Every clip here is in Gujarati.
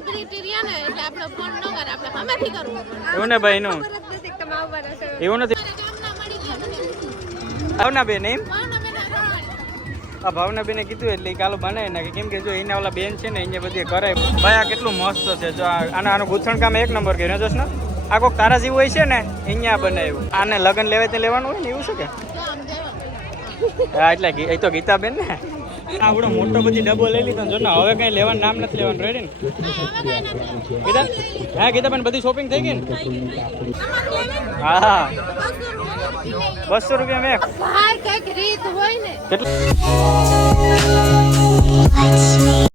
રહ્યા ને એટલે આપણે ફોન ન કરે આપણે સામેથી કરવું એવું ને ભાઈ નું એવું નથી? ભાવના બેન એમ? બેન આ ભાવના બેને કીધું એટલે કાલો બનાવી નાખે. કેમ કે જો એના ઓલા બેન છે ને અહીંયા બધી કરે ભાઈ આ કેટલું મસ્ત છે. જો આ- આના આનું ગૂંથણ કામ એક નંબર કર્યો જોશ ને આ કોઈક તારા જેવું હોય છે ને અહીંયા બનાવ્યું. આને લગન લેવાય તે લેવાનું હોય ને એવું શું કે? હા એટલે ગી- એ તો ગીતાબેન ને. આવડો મોટો બધી ડબ્બો લઈ લીધો જો ને હવે કઈ લેવાનું નામ નથી લેવાનું રેડી ને? હા, કીધા ગીતાબેન બધી શોપિંગ થઈ ગઈ ને? હા. બસો રૂપિયા મેં.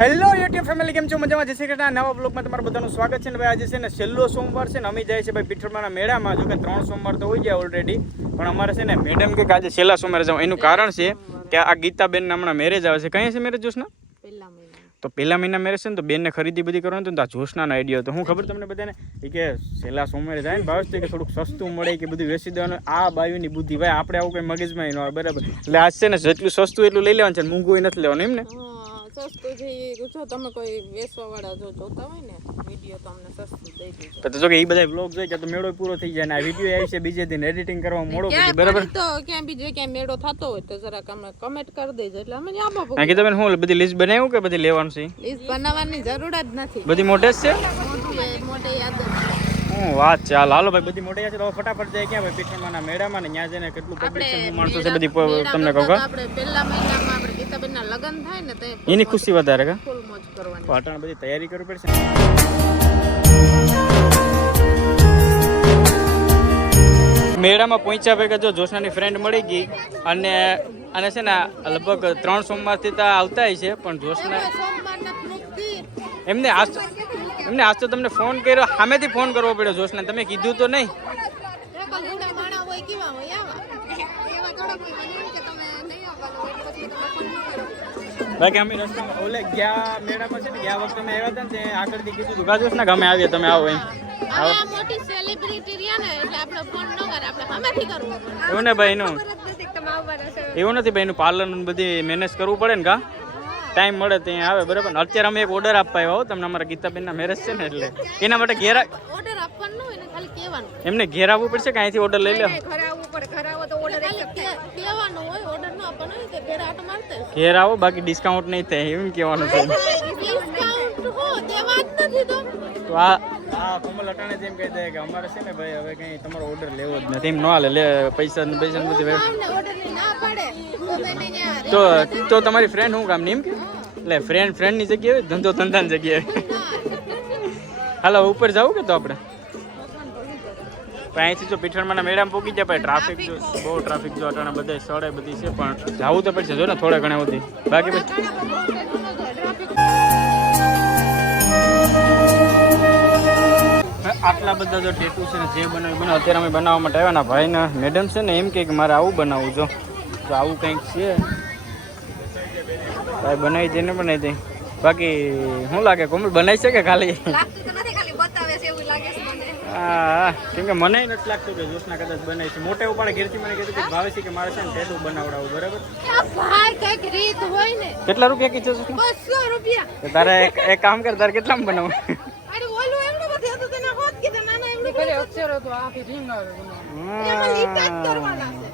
હેલો યુટ્યુબ ફેમિલી કેમ છો? મજામાં? જય શ્રી કૃષ્ણ. નવા બ્લોગમાં તમારું બધાનું સ્વાગત છે ને ભાઈ આજે છે ને છેલ્લો સોમવાર છે ને અમે જાય છે ભાઈ પીઠરમાના મેળામાં. જો કે ત્રણ સોમવાર તો હોય ગયા ઓલરેડી પણ અમારે છે ને મેડમ કે આજે છેલ્લા સોમવારે જવું. એનું કારણ છે કે આ ગીતાબેનના હમણાં મેરેજ આવે છે. કઈ છે મેરેજ જોશના? તો પહેલા મહિના મેરેજ છે ને તો બેનને ખરીદી બધી કરવાની તો આ જોશનાનો આઈડિયો હતો. હું ખબર તમને બધાને? કે છેલ્લા સોમવારે જાય ને ભાવ કે થોડુંક સસ્તું મળે કે બધું વેચી દેવાનું. આ બાયુની બુદ્ધિ ભાઈ આપણે આવું કંઈ મગજમાં ન આવે બરાબર. એટલે આજ છે ને જેટલું સસ્તું એટલું લઈ લેવાનું છે મૂંગું નથી લેવાનું એમ ને? સસ્તું ઈ જો તમે કોઈ વેચવા વાળા જો જોતા હોય ને વીડિયો તો અમને સસ્તું દઈ દેજો. તો જો કે એ બધા બ્લોગ જોઈ કે તો મેળો પૂરો થઈ જાય ને આ વીડિયો આવી છે બીજે દિન એડિટિંગ કરવા મોડો પછી બરાબર? તો ક્યાંય બીજે ક્યાંય મેળો થતો હોય તો જરા તમે કમેન્ટ કરી દેજો એટલે અમે આમાં હા કીધું બેન હું બધી લિસ્ટ બનાવ્યું કે બધી લેવાનું છે? લિસ્ટ બનાવવાની જરૂર જ નથી. બધી મોટે છે? મોટે યાદ હું વાત છે હાલો ભાઈ બધી મોટી છે તો ફટાફટ જાય ક્યાં ભાઈ પીઠણમાંના મેળામાં ને ત્યાં જઈને કેટલું પબ્લિક છે માણસો છે બધી તમને કહું આપણે પહેલા લગ્ન થાય ને તો એની ખુશી વધારે કા? ફૂલ મોજ કરવાની. પાટણ બધી તૈયારી કરવી પડશે. મેળામાં પહોંચ્યા ભેગા જો જોશનાની ફ્રેન્ડ મળી ગઈ અને અને છે ને લગભગ ત્રણ સોમવારથી તો આવતા છે પણ જોશના એમને આજ એમને આજ તો તમને ફોન કર્યો. સામેથી ફોન કરવો પડ્યો જોશને. તમે કીધું તો નહીં એકલ ઘણા માણા હોય કેવા હોય આવા એવા ઘણા કોઈ બન્યું કે તમે નહીં આવવાનું હોય એટલે પછી તમે ફોન ન કરો બાકી અમે રસ્તામાં ઓલે ગયા મેળામાં છે ને ગયા વખતે અમે આવ્યા હતા ને તે આગળથી કીધું હતું ગાજોશ ને ગમે આવીએ તમે આવો એમ. મોટી સેલિબ્રિટી રહ્યા ને એટલે આપણે ફોન ન કરે આપણે સામેથી કરવું એવું ને ભાઈ છો. એવું નથી ભાઈ એનું પાર્લરનું બધી મેનેજ કરવું પડે ને કા? ટાઈમ મળે ત્યાં આવે બરાબર? અત્યારે અમે એક ઓર્ડર આપવા આવ્યો તમને અમારા ગીતાબેનના મેરેજ છે ને એટલે. એના માટે ઘેરા ઓર્ડર આપવાનું હોય ને ખાલી કહેવાનું. એમને ઘેર આવવું પડશે કે અહીંથી ઓર્ડર લઈ લે ઘરે આવવું પડે ઘરે ઘરે આવો બાકી ડિસ્કાઉન્ટ નહીં થાય એમ કહેવાનું છે. ડિસ્કાઉન્ટ હો દેવા જ નથી તો. આ આ કોમલ અટાણે જેમ કહી દે કે અમારે છે ને ભાઈ હવે કંઈ તમારો ઓર્ડર લેવો જ નથી. એમ ન હાલે લે પૈસા ને પૈસા ને બધી તો તો તો તમારી ફ્રેન્ડ શું કામ એમ કે? એટલે ફ્રેન્ડ ફ્રેન્ડની જગ્યાએ ધંધો ધંધાની જગ્યાએ. હાલો ઉપર જવું કે તો આપણે? પણ અહીંથી જો પીઠણમાં મેળામાં પૂકી જાય પણ ટ્રાફિક જો બહુ ટ્રાફિક જો અટાણા બધા સડે બધી છે પણ જવું તો પડશે જો ને થોડા ઘણા બધી બાકી પછી આટલા બધા જો ટેટુ છે ને જે બનાવી બનાવ અત્યારે અમે બનાવવા માટે આવ્યા ના ભાઈના. મેડમ છે ને એમ કે મારે આવું બનાવવું જો. તો આવું કંઈક છે. ભાઈ બનાવી દે ને બનાવી દે. બાકી શું લાગે? કોમલ બનાવી છે કે ખાલી બતાવે છે એવું લાગે છે મને હા કેમ કે મને નથી લાગતું કે જોશના કદાચ બનાવી છે. મોટે ઉપાડે ઘેરથી મને કીધું કે ભાવે છે કે મારે છે ને ટેટુ બનાવડાવું બરાબર? ભાઈ કંઈક રીત હોય ને. કેટલા રૂપિયા કીધું છે બસો રૂપિયા. તારે એક કામ કર તારે કેટલામાં બનાવું અરે ઓલું એમનું બધું હતું તેને હોત કીધું નાના એમનું કરે અક્ષરો તો આખી રીંગ એમાં લીટા કરવાના છે.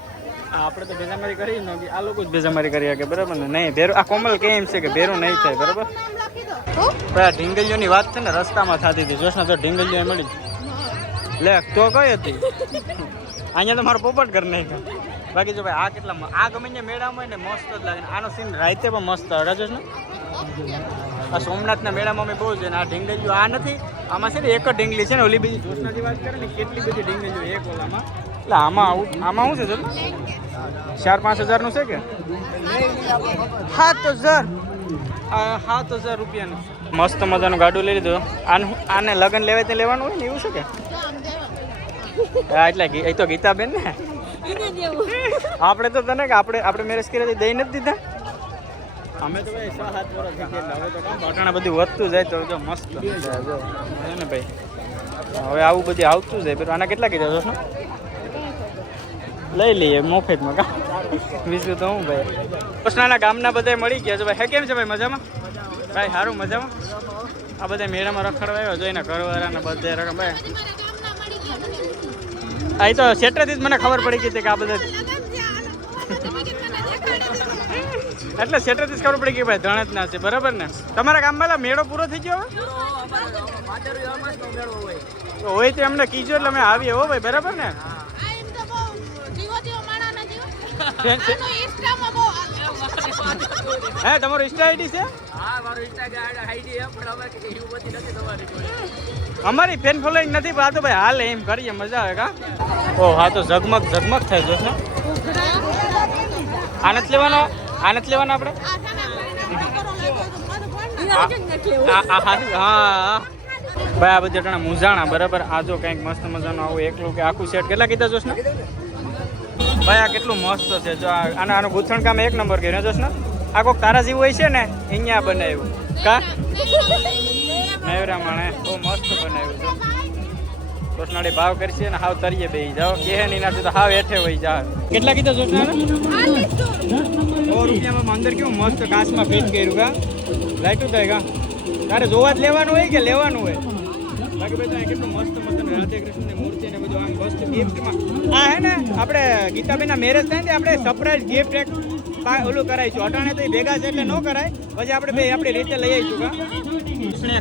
આપણે તો ભેજામારી કરી ન આ લોકો જ ભેજામારી કરી શકે બરાબર ને? નહીં ભેરું આ કોમલ કેમ છે કે ભેરું નહીં થાય બરાબર? ઢીંગલીઓની વાત છે ને રસ્તામાં થતી હતી. જોશના તો ઢીંગલીઓ મળી લે, તો કઈ હતી? અહીંયા તો મારો પોપટ કરી નાખ્યો. બાકી જો ભાઈ, આ કેટલા આ ગમે ત્યાં મેળામાં હોય ને, મસ્ત જ લાગે. આનો સીન રાતે પણ મસ્ત આવે છે ને? આ સોમનાથના મેળામાં અમે બહુ છે ને આ ઢીંગલીઓ આ નથી, આમાં છે ને એક જ ઢીંગલી છે ને, ઓલી બીજી જોશનાથી વાત કરે ને, કેટલી બધી ઢીંગલીઓ એક ઓલામાં. એટલે આમાં આવું આમાં શું છે જો ચાર પાંચ હજારનું છે કે? હા તો સર હા તો હજાર રૂપિયાનું મસ્ત મજાનું ગાડું લઈ લીધું. આનું આને લગ્ન લેવાય તે લેવાનું હોય ને એવું શું કે? હા, એટલે એ તો ગીતાબેન ને. આપણે તો તને કે આપણે આપણે મેરેજ કર્યા દઈ નથી દીધા. અમે તો ભાઈ છ સાત વર્ષ થઈ ગયા, હવે તો કામ બધું વધતું જાય તો જો મસ્ત. ને ભાઈ? હવે આવું બધું આવતું જાય. બરાબર આના કેટલા કીધા છો લઈ લઈએ મોફેતમાં. કા? બીજું તો હું ભાઈ? કૃષ્ણના ગામના બધા મળી ગયા છે ભાઈ. હે, કેમ છે ભાઈ? મજામાં? ભાઈ સારું મજામાં? આ બધા મેળામાં રખડવા આવ્યો જોઈને ઘરવાળાને બધે રકમ ભાઈ. આ તો સેટરથી જ મને ખબર પડી ગઈ હતી કે આ બધા એટલે સેટરથી જ ખબર પડી ગઈ ભાઈ ધણત ના છે બરાબર ને? તમારા ગામમાં મેળો પૂરો થઈ ગયો હવે? તો હોય તો એમને કીજો એટલે અમે આવીએ હો ભાઈ બરાબર ને? હે તમારો ઇન્સ્ટા આઈડી છે? અમારી ફેન ફોલોઈંગ નથી પણ આ તો ભાઈ હાલ એમ કરીએ મજા આવે કા? ઓ હા તો ઝગમગ ઝગમગ થાય જશે છે આનંદ લેવાનો આનંદ લેવાનો આપણે? આ- આ- હા હા. ભાઈ આ બધા જણા મૂંઝાણા બરાબર? આ જો કંઈક મસ્ત મજાનું આવું એકલું કે આખું સેટ કેટલા કીધા જોશ ને ભાઈ, આ કેટલું મસ્ત છે. જો આના આનું ગૂંથણ કામ એક નંબર કર્યું જોશ ને આ કોઈક તારા જેવું હોય છે ને, અહીંયા બનાવ્યું. કા? નવરા માણે બહુ મસ્ત બનાવ્યું છે. જોશનાળી ભાવ કરશે ને, હાવ તરીએ બે જાઓ. કે નહીં નાથી તો હાવ હેઠે વહી જા. કેટલા કીધા જોશના સો રૂપિયામાં અંદર કેવું મસ્ત કાચમાં ફિટ કર્યું, કા? લાઈટું થાય, કા? તારે જોવા જ લેવાનું હોય કે લેવાનું હોય? આ હે ને આપણે ગીતાબેનના મેરેજ થાય ને આપણે સરપ્રાઈઝ ગિફ્ટ એક ઓલું કરાવીશું અટાણે તો ભેગા છે એટલે ન કરાય. પછી આપણે બે આપણી રીતે લઈ આવીશું કા?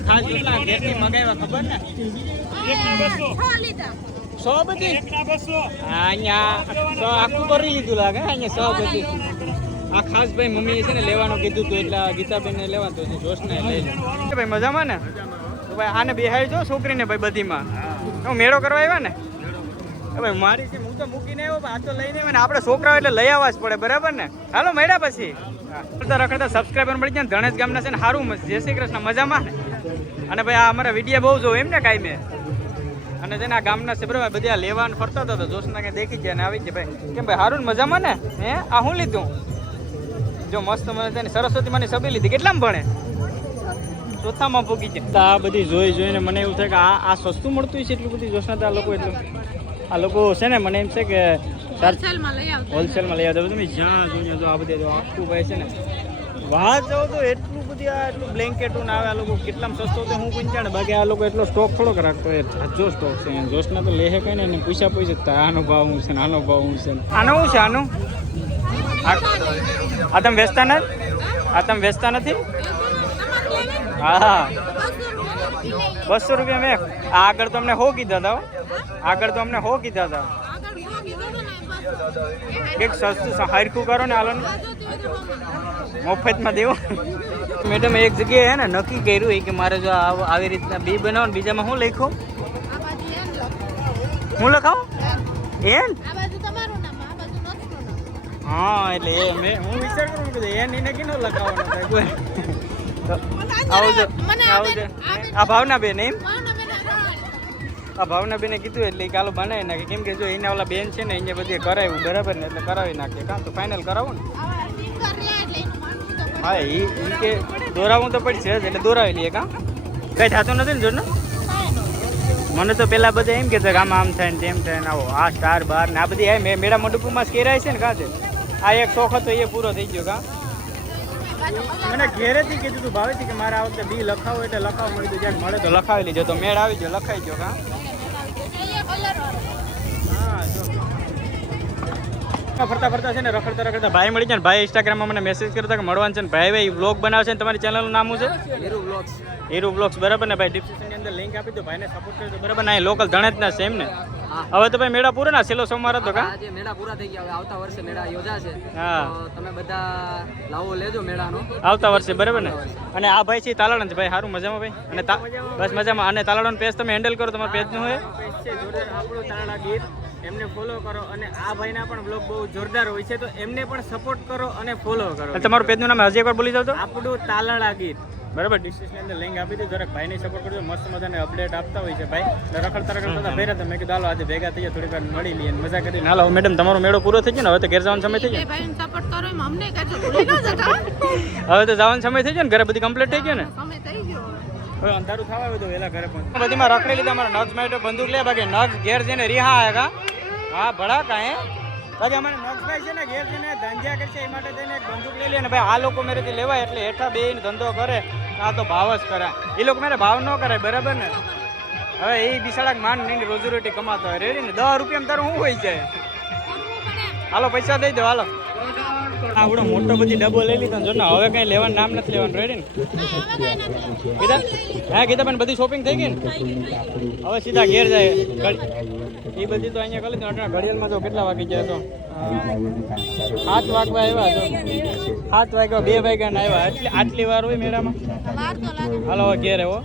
ખાસ કેટલા મગાવ્યા ખબર ને? સો બધી? અહીંયા સો આખું કરી લીધું લાગે અહીંયા સો બધી. આ ખાસ ભાઈ મમ્મીએ છે ને લેવાનું કીધું હતું એટલે ગીતાબેન ને લેવાનું હતું લઈ લે. ભાઈ મજામાં ને? ભાઈ આને બેહાય જો છોકરીને ભાઈ બધીમાં. હું મેળો કરવા આવ્યા ને? ભાઈ મારી છે હું તો મૂકીને આવ્યો પણ આ તો લઈને આવ્યો ને. આપણે છોકરાઓ એટલે લઈ આવવા જ પડે બરાબર ને? હાલો મળ્યા પછી. રખડતા રખડતા સબસ્ક્રાઈબર મળી જાય ને ધણેજ ગામના છે ને સારું જય શ્રી કૃષ્ણ મજામાં? ને અને ભાઈ આ અમારા વીડિયો બહુ જોવું એમ ને કાંઈ મેં? અને જેના ગામના છે બરાબર બધા લેવાનું ફરતા હતા તો જોશના કે દેખી ગયા ને આવી ગયા ભાઈ. કેમ ભાઈ હારું મજામાં ને? હે? આ હું લીધું? જો મસ્ત મને સરસ્વતી માની સબી લીધી. કેટલામાં ભણે? ચોથામાં ભૂગી છે. આ બધી જોઈ જોઈને મને એવું થાય કે આ આ સસ્તું મળતું છે એટલું બધી જોશના આ લોકો એટલું? આ લોકો છે ને મને એમ છે કે હોલસેલમાં લઈ આવતા હોલસેલમાં લઈ આવતા તમે જ્યાં જોઈએ જો આ બધી જો આખું ભાઈ છે ને. વાત જાઓ તો એટલું બધી આ એટલું બ્લેન્કેટો ને આવે આ લોકો કેટલામાં સસ્તો તો હું કોઈ જાણે બાકી આ લોકો એટલો સ્ટોક થોડોક રાખતો એ જાજો સ્ટોક છે એમ જોશના તો લેહે કઈ ને એને પૂછ્યા પૂછે તો આનો ભાવ હું છે ને આનો ભાવ હું છે. આનો શું છે આનું? આ તમે વેચતા નથી? આ તમે વેચતા નથી? હા બસો રૂપિયા મેં. આગળ તો અમને હો કીધા હતા આગળ તો અમને હો કીધા હતા કંઈક સસ્તું હરખું કરો ને હાલો મફતમાં દેવો. મેડમ, એક જગ્યાએ હે ને નક્કી કર્યું કે મારે જો આવ- રીતના બી બનાવો ને બીજામાં હું લખ્યું હું લખાવું? એન? હા, એટલે એ મેં હું વિચાર કરું એન એને કે ન લખાવવાનું થાય? આવજો. આવજો. આ ભાવના બેન એમ? આ ભાવના બેને કીધું એટલે કાલો બનાવી નાખે. કેમ કે જો એના ઓલા બેન છે ને એને બધી કરાવ્યું બરાબર ને એટલે કરાવી નાખીએ કાં તો ફાઇનલ કરાવો ને. હા એ કે દોરાવું તો પડશે જ એટલે દોરાવી લઈએ કાં? કઈ થતું નથી ને જો મને તો પેલા બધા એમ કહેતા કે આમ આમ થાય ને તેમ થાય ને આવો આ સ્ટાર બાર ને આ બધી મેળા મંડપમાં કેરાય છે ને કાં છે આ એક શોખ હતો એ પૂરો થઈ ગયો કાં? મને ઘેરેથી કીધું તું ભાવેથી કે મારે આ વખતે બી લખાવો એટલે લખાવ મળી તો જ્યાં મળે તો લખાવી લીજો. તો મેળ આવી ગયો, લખાઈ ગયો, હા? ફરતા ફરતા છે ને રખડતા રખડતા ભાઈ મળી જાય ને ભાઈ ઇન્સ્ટાગ્રામમાં મને મેસેજ કરતા કે મળવાનું છે ને ભાઈ ભાઈ બ્લોગ બનાવે છે ને તમારી ચેનલનું નામ શું છે? હીરુ બ્લોગ્સ હીરુ બ્લોગ્સ બરાબર ને ભાઈ? ડિસ્ક્રિપ્શનની અંદર લિંક આપી દો ભાઈને સપોર્ટ કરજો બરાબર ના? લોકલ ધણેજના સેમ ને હવે તો ભાઈ મેળા પૂરો ના? છેલ્લો સોમવાર હતો કા? આજે મેળા પૂરા થઈ ગયા. હવે આવતા વર્ષે મેળા યોજાશે. હા. તમે બધા લાવો લેજો મેળાનો. આવતા વર્ષે બરાબર ને? અને આ ભાઈ છે તાલાળન છે ભાઈ સારું મજામાં ભાઈ? અને બસ મજામાં. અને તાલાળન પેજ તમે હેન્ડલ કરો તમારા પેજનું હોય? પેજ છે જોડે આપણો તાલાળા ગીર. એમને ફોલો કરો અને આ ભાઈના પણ બ્લોગ બહુ જોરદાર હોય છે તો એમને પણ સપોર્ટ કરો અને ફોલો કરો. તમારું પેજનું નામ હજી એકવાર બોલી જાવ તો? આપણું તાલાળા ગીત. બરાબર ડિસ્ક્રિપ્શનની અંદર લિંક આપી દીધી જરાક ભાઈને સપોર્ટ કરજો મસ્ત મજાને અપડેટ આપતા હોય છે ભાઈ. એટલે તરખડ રખડતા ભેરા તમે મેં કીધું હાલો આજે ભેગા થઈએ થોડીક વાર મળી લઈએ મજા કરી હાલો મેડમ તમારો મેળો પૂરો થઈ ગયો ને હવે તો ઘેર જવાનો સમય થઈ ગયો. સપોર્ટ કરો એમ અમને કરજો ભૂલી ન જતા. હવે તો જવાનો સમય થઈ ગયો ને ઘરે બધી કમ્પ્લીટ થઈ ગયો ને? સમય થઈ ગયો. હવે અંધારું થવા આવ્યું તો વહેલા ઘરે પણ બધીમાં રખડી લીધા મારા નગ માટે બંદૂક લે બાકી નગ ઘેર જઈને રિહા આયા હા ભડાકા હે? બાકી અમારે નક્ષભાઈ છે ને ઘેર જઈને ધંધ્યા કરશે એ માટે થઈને એક બંદૂક લઈ લે ને ભાઈ આ લોકો મેરેથી લેવાય એટલે હેઠા બેહીને ધંધો કરે. આ તો ભાવ જ કરે એ લોકો મારે ભાવ ન કરાય બરાબર ને? હવે એ બિસાડા માન નહીં રોજી રોટી કમાતો હોય. રેડી ને? દસ રૂપિયામાં તારું શું હોય જાય? હાલો પૈસા દઈ દો હાલો. આવડો મોટો બધી ડબ્બો લઈ લીધો. જો ને હવે કઈ લેવાનું નામ નથી લેવાનું. રેડી ને? કીધા હા કીધા પણ બધી શોપિંગ થઈ ગઈ ને? હવે સીધા ઘેર જાય. એ બધી તો અહીંયા કરી લીધું ઘડિયાળમાં તો કેટલા વાગી ગયા તો? સાત વાગવા આવ્યા તો. સાત વાગ્યા બે વાગ્યા આવ્યા. એટલે આટલી વાર હોય મેળામાં? હાલો ઘેર હો